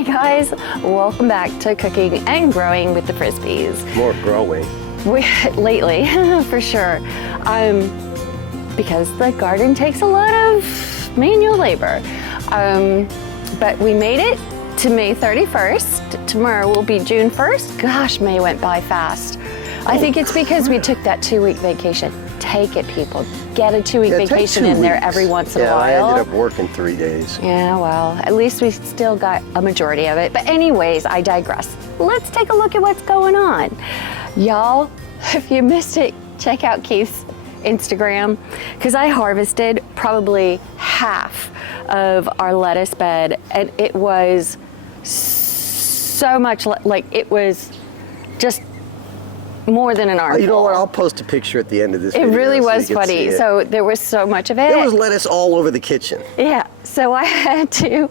Hi guys, welcome back to Cooking and Growing with the Frisbys. More growing. Lately, for sure. Because the garden takes a lot of manual labor. But we made it to May 31st. Tomorrow will be June 1st. Gosh, May went by fast. I think it's because we took that 2-week vacation. Take it, people. Get a 2-week vacation in there every once in a while. Yeah, I ended up working 3 days. Yeah, well, at least we still got a majority of it. But anyways, I digress. Let's take a look at what's going on. Y'all, if you missed it, check out Keith's Instagram, because I harvested probably half of our lettuce bed, and it was so much, like it was just more than an armful. You know what? I'll post a picture at the end of this video. It really was so funny. So there was so much of it. There was lettuce all over the kitchen. Yeah. So I had to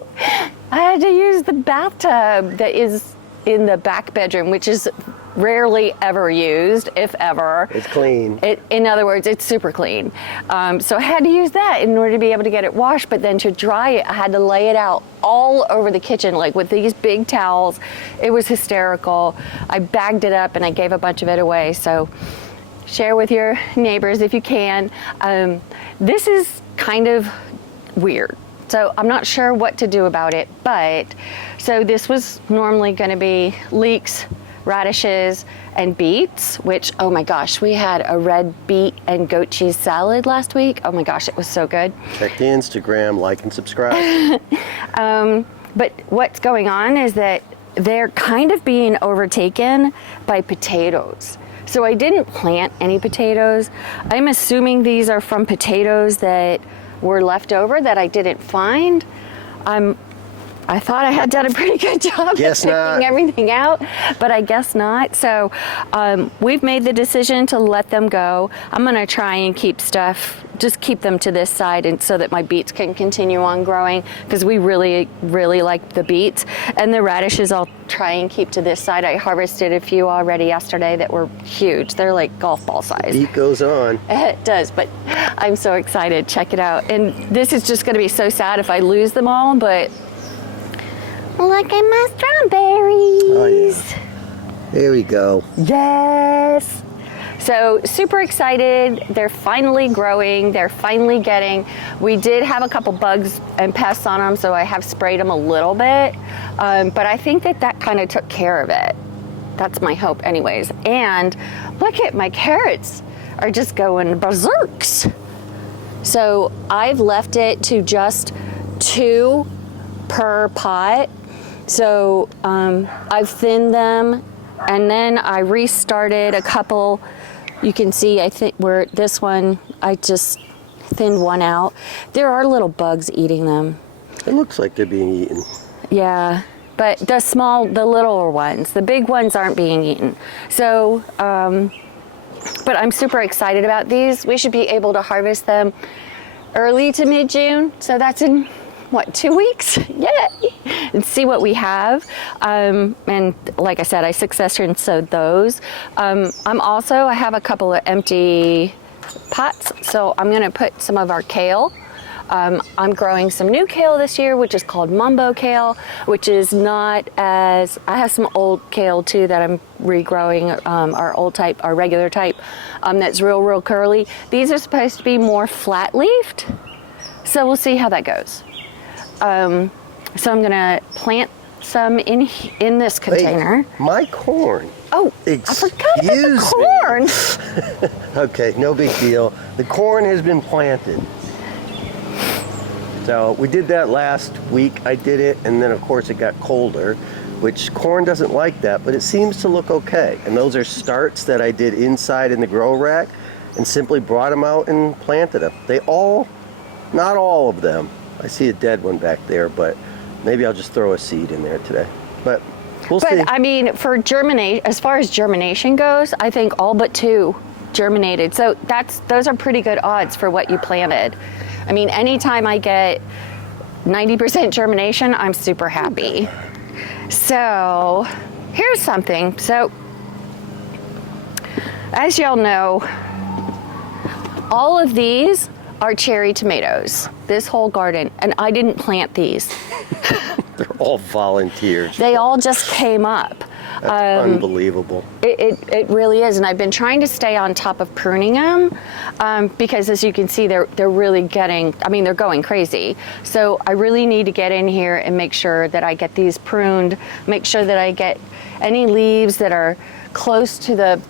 use the bathtub that is in the back bedroom, which is rarely ever used, if ever. It's clean. In other words, it's super clean. So I had to use that in order to be able to get it washed, but then to dry it, I had to lay it out all over the kitchen, like with these big towels. It was hysterical. I bagged it up and I gave a bunch of it away. So share with your neighbors if you can. This is kind of weird. So I'm not sure what to do about it, but so this was normally going to be leeks, radishes, and beets, which, oh my gosh, we had a red beet and goat cheese salad last week. Oh my gosh, it was so good. Check the Instagram, like and subscribe. But what's going on is that they're kind of being overtaken by potatoes. So I didn't plant any potatoes. I'm assuming these are from potatoes that were left over that I didn't find. I thought I had done a pretty good job of picking everything out, but I guess not. So we've made the decision to let them go. I'm gonna try and keep stuff, just keep them to this side, and so that my beets can continue on growing, because we really, really like the beets. And the radishes I'll try and keep to this side. I harvested a few already yesterday that were huge. They're like golf ball size. Beet goes on. It does, but I'm so excited. Check it out. And this is just gonna be so sad if I lose them all, but look at my strawberries. Oh, yeah. There we go. Yes. So super excited. They're finally growing. They're finally getting. We did have a couple bugs and pests on them, so I have sprayed them a little bit. But I think that kind of took care of it. That's my hope anyways. And look at my carrots are just going berserks. So I've left it to just 2 per pot. So I've thinned them, and then I restarted a couple. You can see, I think this one, I just thinned one out. There are little bugs eating them. It looks like they're being eaten. Yeah, but the littler ones, the big ones aren't being eaten. So, but I'm super excited about these. We should be able to harvest them early to mid-June. So that's in, what, 2 weeks? Yay! And see what we have. And like I said, I succession sowed those. I have a couple of empty pots, so I'm gonna put some of our kale. I'm growing some new kale this year, which is called Mumbo kale, which is not as, I have some old kale too that I'm regrowing, our old type, our regular type, that's real curly. These are supposed to be more flat leafed, so we'll see how that goes. So I'm gonna plant some in this container. Wait, my corn. Oh, I forgot about the corn. Okay, no big deal. The corn has been planted. So we did that last week. I did it, and then of course it got colder, which corn doesn't like that, but it seems to look okay. And those are starts that I did inside in the grow rack, and simply brought them out and planted them. Not all of them. I see a dead one back there, but maybe I'll just throw a seed in there today. But we'll see. But I mean, for germinate, as far as germination goes, I think all but 2 germinated. So those are pretty good odds for what you planted. I mean, anytime I get 90% germination, I'm super happy. So here's something. So as y'all know, all of these are cherry tomatoes, this whole garden, and I didn't plant these. They're all volunteers. They all just came up. That's unbelievable. It really is, and I've been trying to stay on top of pruning them because, as you can see, they're really getting. I mean, they're going crazy. So I really need to get in here and make sure that I get these pruned. Make sure that I get any leaves that are close to the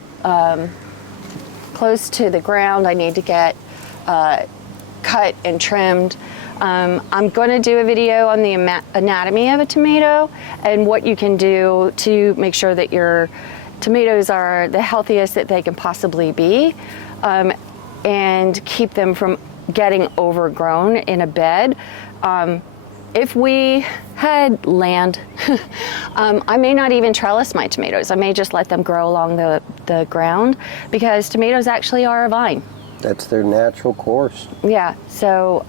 ground. I need to get cut and trimmed. I'm going to do a video on the anatomy of a tomato and what you can do to make sure that your tomatoes are the healthiest that they can possibly be, and keep them from getting overgrown in a bed. If we had land, I may not even trellis my tomatoes. I may just let them grow along the ground, because tomatoes actually are a vine. That's their natural course. Yeah, so,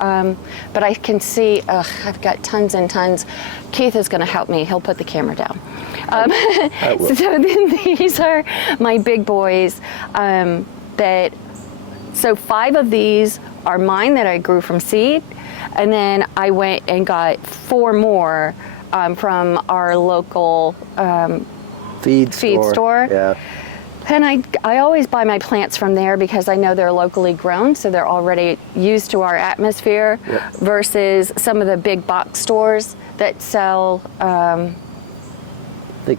but I can see, I've got tons and tons. Keith is going to help me. He'll put the camera down. I will. So then these are my big boys. So 5 of these are mine that I grew from seed. And then I went and got 4 more from our local Feed store. Yeah. And I always buy my plants from there because I know they're locally grown, so they're already used to our atmosphere, Yep. versus some of the big box stores that sell. They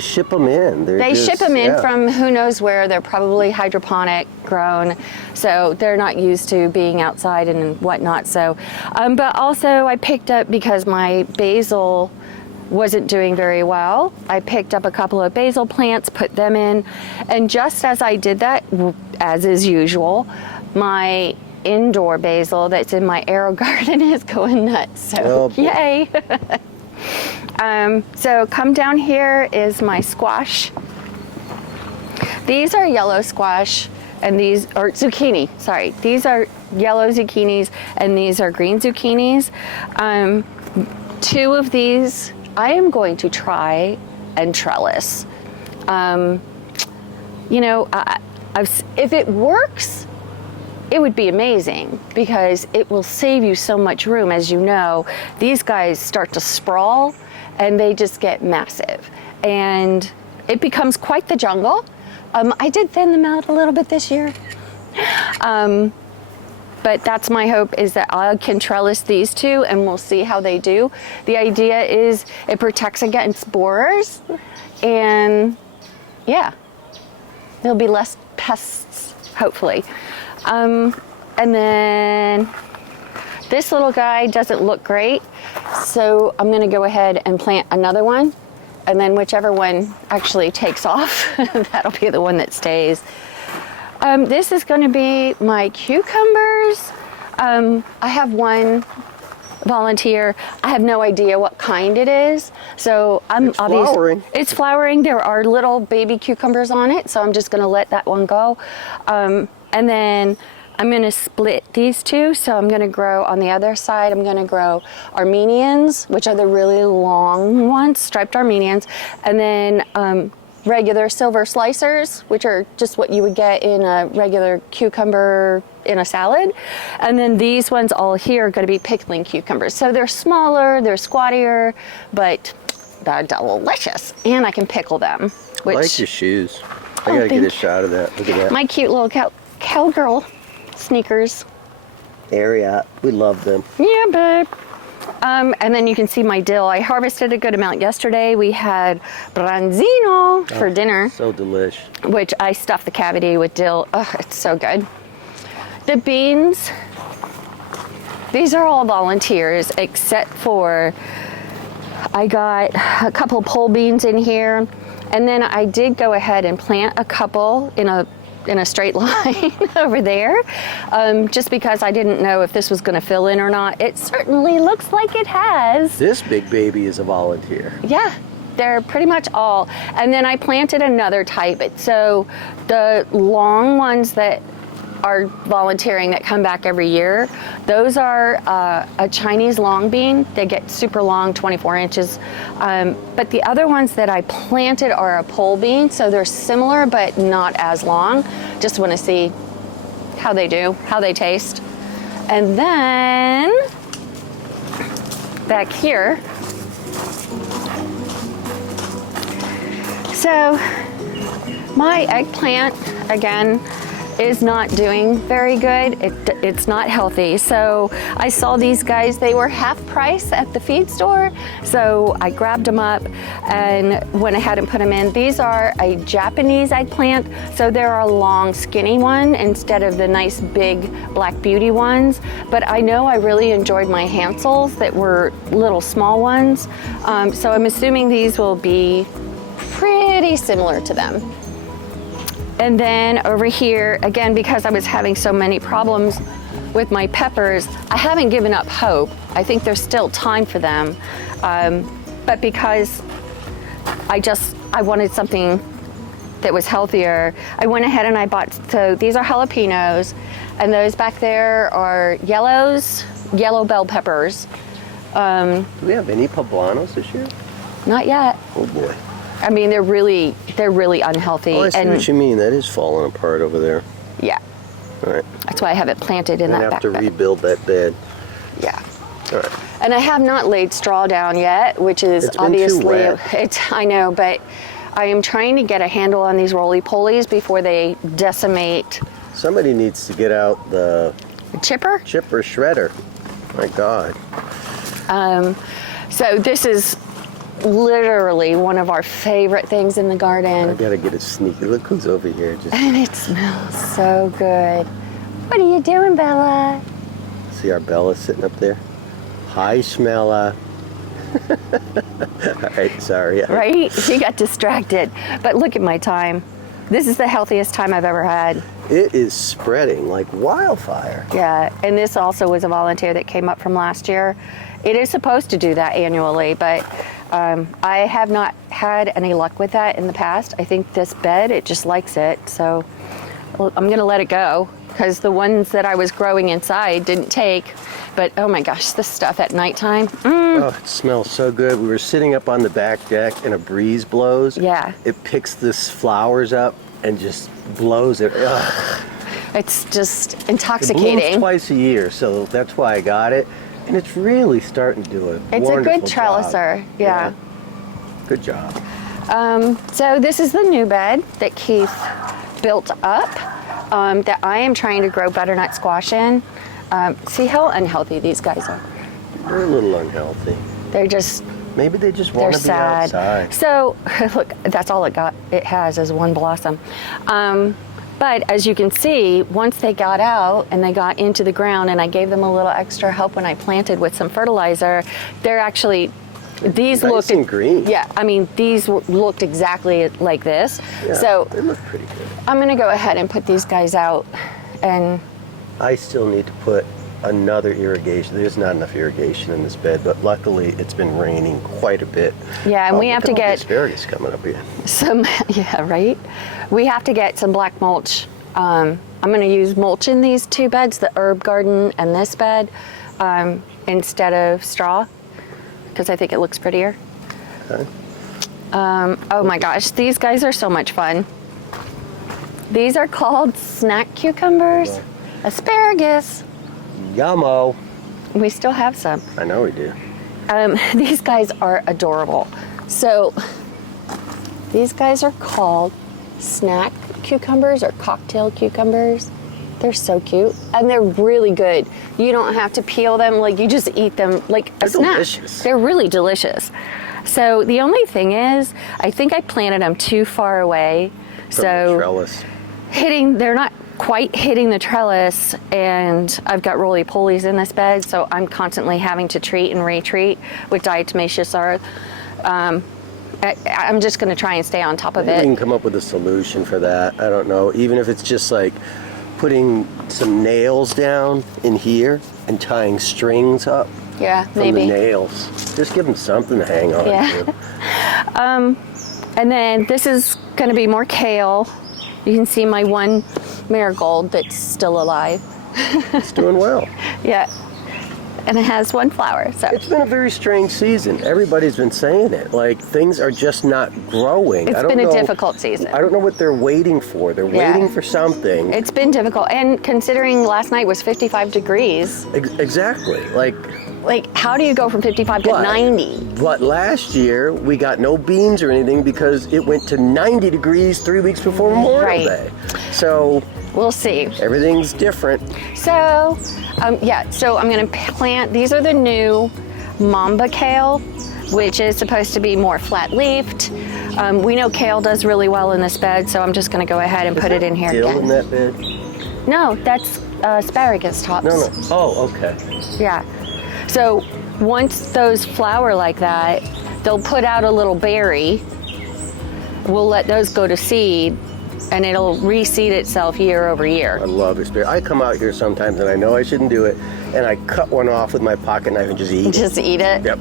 ship them in. They ship them in from who knows where. They're probably hydroponic grown, so they're not used to being outside and whatnot. So, but also I picked up, because my basil wasn't doing very well, I picked up a couple of basil plants, put them in, and just as I did that, as is usual, my indoor basil that's in my arrow garden is going nuts. So yay! So come down here is my squash. These are yellow squash, and these are zucchini. Sorry, these are yellow zucchinis, and these are green zucchinis. 2 of these I am going to try and trellis. You know, if it works, it would be amazing, because it will save you so much room. As you know, these guys start to sprawl and they just get massive, and it becomes quite the jungle. I did thin them out a little bit this year. But that's my hope, is that I can trellis these 2 and we'll see how they do. The idea is it protects against borers, and yeah, there'll be less pests, hopefully. And then this little guy doesn't look great, so I'm gonna go ahead and plant another one, and then whichever one actually takes off, that'll be the one that stays. This is going to be my cucumbers. I have one volunteer. I have no idea what kind it is. So It's flowering. It's flowering. There are little baby cucumbers on it, so I'm just going to let that one go. And then I'm going to split these 2. So I'm going to grow on the other side. I'm going to grow Armenians, which are the really long ones, striped Armenians, and then regular silver slicers, which are just what you would get in a regular cucumber in a salad. And then these ones all here are going to be pickling cucumbers. So they're smaller, they're squattier, but they're delicious. And I can pickle them. Which, I like your shoes. I gotta get a shot of that. Look at that. my cute little cowgirl sneakers. Ariat. We love them. Yeah, babe. And then you can see my dill. I harvested a good amount yesterday. We had branzino for dinner. So delish. Which I stuffed the cavity with dill. Oh, it's so good. The beans, these are all volunteers, except for I got a couple pole beans in here, and then I did go ahead and plant a couple in a straight line over there, just because I didn't know if this was going to fill in or not. It certainly looks like it has. This big baby is a volunteer. Yeah, they're pretty much all. And then I planted another type. So the long ones that are volunteering that come back every year, those are a Chinese long bean. They get super long, 24 inches. But the other ones that I planted are a pole bean, so they're similar but not as long. Just want to see how they do, how they taste. And then back here. So my eggplant, again, is not doing very good. It's not healthy. So I saw these guys, they were half price at the feed store. So I grabbed them up and went ahead and put them in. These are a Japanese eggplant. So they're a long skinny one instead of the nice big Black Beauty ones. But I know I really enjoyed my Hansels that were little small ones. So I'm assuming these will be pretty similar to them. And then over here, again, because I was having so many problems with my peppers, I haven't given up hope. I think there's still time for them. But because I wanted something that was healthier, I went ahead and I bought, so these are jalapenos, and those back there are yellow bell peppers. Do we have any poblanos this year? Not yet. Oh boy. I mean, they're really unhealthy. Oh, I see what you mean. That is falling apart over there. Yeah. All right. That's why I have it planted in that I have back to bed. rebuild that bed. Yeah. All right. And I have not laid straw down yet, which is It's been obviously, too wet. I know, but I am trying to get a handle on these roly-polies before they decimate. Somebody needs to get out the Chipper? chipper shredder. My God. So this is literally one of our favorite things in the I garden. gotta get a sneaky. Look who's over here. Just And it smells so good. What are you doing, Bella? see our Bella sitting up there. Hi, Smella. All right, sorry. Right? She got distracted. But look at my thyme. This is the healthiest thyme I've ever had. It is spreading like wildfire. Yeah, and this also was a volunteer that came up from last year. It is supposed to do that annually, but I have not had any luck with that in the past. I think this bed, it just likes it. So I'm gonna let it go because the ones that I was growing inside didn't take. But oh my gosh, this stuff at nighttime. Oh, it smells so good. We were sitting up on the back deck and a breeze blows. Yeah. It picks this flowers up and just blows it. Ugh. It's just It blooms intoxicating. twice a year, so that's why I got it. And it's really starting to do a It's a wonderful good trelliser, job. yeah. Good job. So this is the new bed that Keith built up that I am trying to grow butternut squash in. See how unhealthy these guys are. They're a little unhealthy. They're just, Maybe they just they're want to be sad. outside. So look, that's all it has is one blossom. But as you can see, once they got out and they got into the ground and I gave them a little extra help when I planted with some fertilizer, they're actually, these Nice looked and green. Yeah, I mean, these looked exactly like this. Yeah, So they look pretty good. I'm gonna go ahead and put these guys out and I still need to put another irrigation. There's not enough irrigation in this bed, but luckily it's been raining quite a bit. yeah, and we Look have at to all the get asparagus coming up here. some, yeah, right? We have to get some black mulch. I'm gonna use mulch in these two beds, the herb garden and this bed, instead of straw, because I think it looks prettier. Okay. Oh my gosh, these guys are so much fun. These are called snack cucumbers. Asparagus. Yummo. We still have some. I know we do. These guys are adorable. So these guys are called snack cucumbers or cocktail cucumbers. They're so cute and they're really good. You don't have to peel them, like you just eat them like a They're snack. delicious. They're really delicious. So the only thing is, I think I planted them too far away. From the trellis. They're not quite hitting the trellis, and I've got roly-polies in this bed, so I'm constantly having to treat and retreat with diatomaceous earth. I'm just going to try and stay on top of Maybe we it. can come up with a solution for that. I don't know. Even if it's just like putting some nails down in here and tying strings up Yeah, from maybe. the nails. Just give them something to hang on Yeah. to. And then this is going to be more kale. You can see my one marigold that's still alive. It's doing well. Yeah. And it has one flower, so. It's been a very strange season. Everybody's been saying it. Like, things are just not growing. It's I don't been a know- difficult season. I don't know what they're waiting for. They're Yeah. waiting for something. It's been difficult, and considering last night was 55 degrees. Exactly. Like, like, how do you go from 55 to 90? But last year, we got no beans or anything because it went to 90 degrees 3 weeks before Memorial Day. So we'll see. Everything's different. So, so I'm gonna plant, these are the new Mamba kale, which is supposed to be more flat-leafed. We know kale does really well in this bed, so I'm just gonna go ahead and put it in here Dill again. in that bed? No, that's asparagus tops. No. Oh, okay. Yeah. So once those flower like that, they'll put out a little berry. We'll let those go to seed, and it'll reseed itself year over year. I love asparagus. I come out here sometimes, and I know I shouldn't do it, and I cut one off with my pocket knife and just eat it. Just eat it? Yep.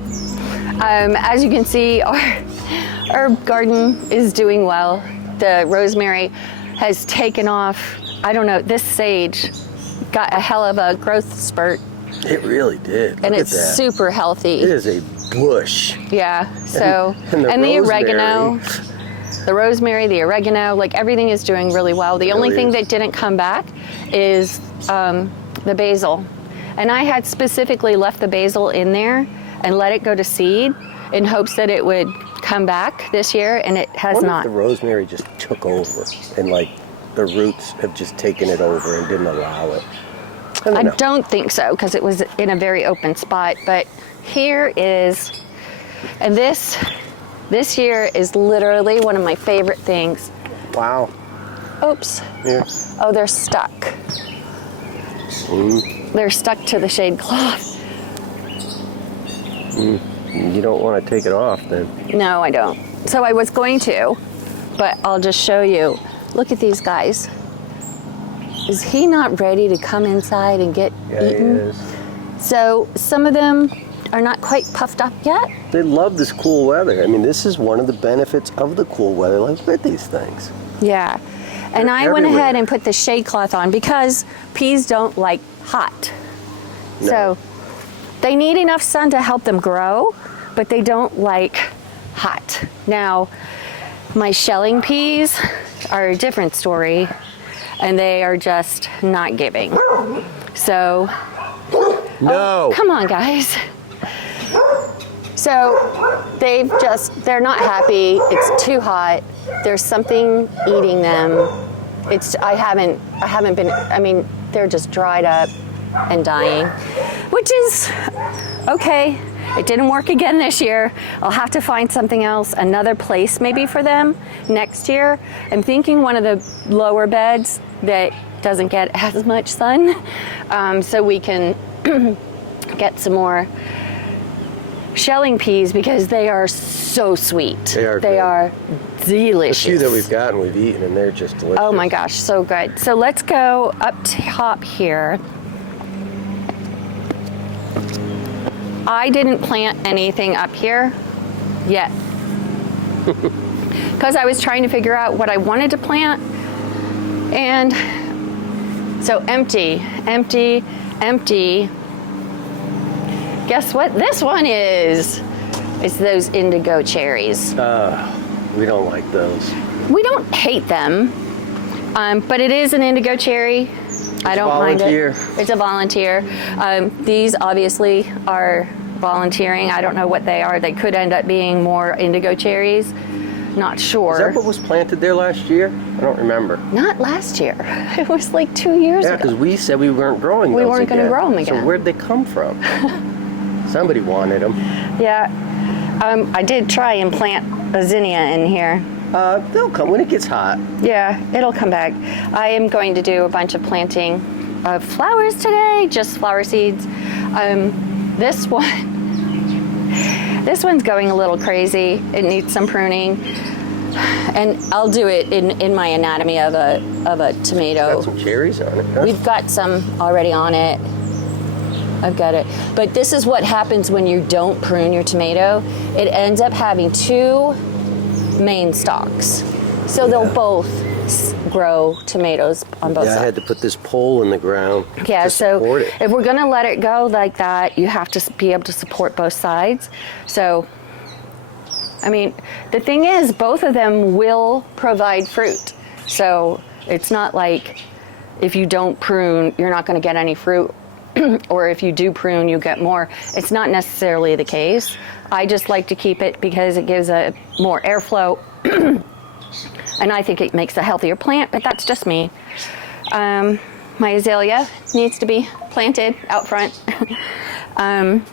As you can see, our garden is doing well. The rosemary has taken off. I don't know, this sage got a hell of a growth spurt. It really did. And Look it's at that. super healthy. It is a bush. Yeah, so, and the oregano, the rosemary, the oregano, like everything is doing really well. The only thing that didn't come back is the basil. And I had specifically left the basil in there and let it go to seed in hopes that it would come back this year, and it has not. The rosemary just took over, and like the roots have just taken it over and didn't allow it. I don't think so, because it was in a very open spot. But here is, and this year is literally one of my favorite things. Wow. Oops. Here. Oh, they're stuck. They're stuck to the shade cloth. You don't want to take it off then. No, I don't. So I was going to, but I'll just show you. Look at these guys. Is he not ready to come inside and get eaten? He is. So some of them are not quite puffed up yet. They love this cool weather. I mean, this is one of the benefits of the cool weather. Like, look at these things. Yeah. And They're I went everywhere. ahead and put the shade cloth on because peas don't like hot. No. So they need enough sun to help them grow, but they don't like hot. Now, my shelling peas are a different story, and they are just not giving. So, No. come on, guys. So they're not happy. It's too hot. There's something eating them. I haven't been, I mean, they're just dried up and dying, which is okay. It didn't work again this year. I'll have to find something else, another place maybe for them next year. I'm thinking one of the lower beds that doesn't get as much sun, so we can get some more shelling peas because they are so sweet. They are They good. are delicious. The few that we've gotten, we've eaten, and they're just delicious. Oh my gosh, so good. So let's go up top here. I didn't plant anything up here yet because I was trying to figure out what I wanted to plant. And so empty, empty, empty. Guess what this one is? It's those indigo cherries. We don't like those. We don't hate them, but it is an indigo cherry. I don't mind it. It's a volunteer. These obviously are volunteering. I don't know what they are. They could end up being more indigo cherries. Not sure. Is that what was planted there last year? I don't remember. Not last year. It was like 2 years Yeah, ago. because we said we weren't growing those We weren't going to grow them again. So where'd they come from? Somebody wanted them. Yeah. I did try and plant a zinnia in here. They'll come when it gets hot. Yeah, it'll come back. I am going to do a bunch of planting of flowers today, just flower seeds. This one's going a little crazy. It needs some pruning, and I'll do it in my anatomy of a tomato. Got some cherries on it. Huh? We've got some already on it. I've got it. But this is what happens when you don't prune your tomato. It ends up having two main stalks. So they'll both grow tomatoes on both Yeah, I sides. had to put this pole in the ground Yeah, to so support it. if we're gonna let it go like that, you have to be able to support both sides. So, I mean, the thing is, both of them will provide fruit. So it's not like if you don't prune, you're not gonna get any fruit or if you do prune, you get more. It's not necessarily the case. I just like to keep it because it gives a more airflow, and I think it makes a healthier plant, but that's just me. My azalea needs to be planted out front. And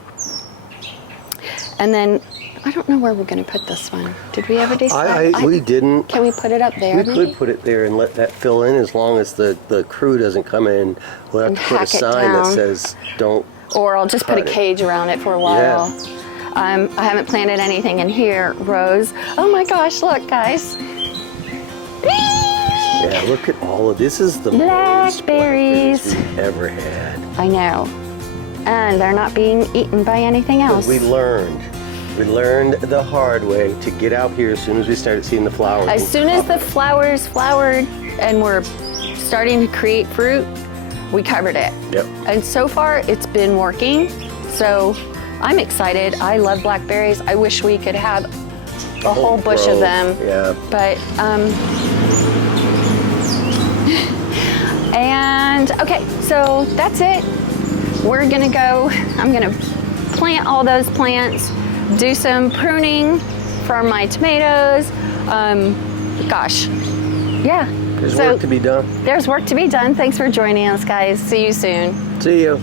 then I don't know where we're going to put this one. Did we ever decide? We didn't. Can we put it up there? We could put it there and let that fill in as long as the crew doesn't come in. We'll have to put a hack it sign that down. says don't. Or I'll just put a cut it. cage around it for a while. I haven't planted anything in here. Rose. Oh my gosh, look, guys. Yeah, look at all of this. Is the most Blackberries. blackberries we've ever had. I know. And they're not being eaten by anything else. We learned the hard way to get out here as soon as we started seeing the flowers. As soon as the flowers flowered and were starting to create fruit, we covered it. Yep. And so far, it's been working. So I'm excited. I love blackberries. I wish we could have a whole bush of grove. them. Yeah. But, and okay, so that's it. We're gonna go, I'm gonna plant all those plants, do some pruning for my tomatoes. Gosh, yeah. There's work to be done. There's work to be done. Thanks for joining us, guys. See you soon. See you.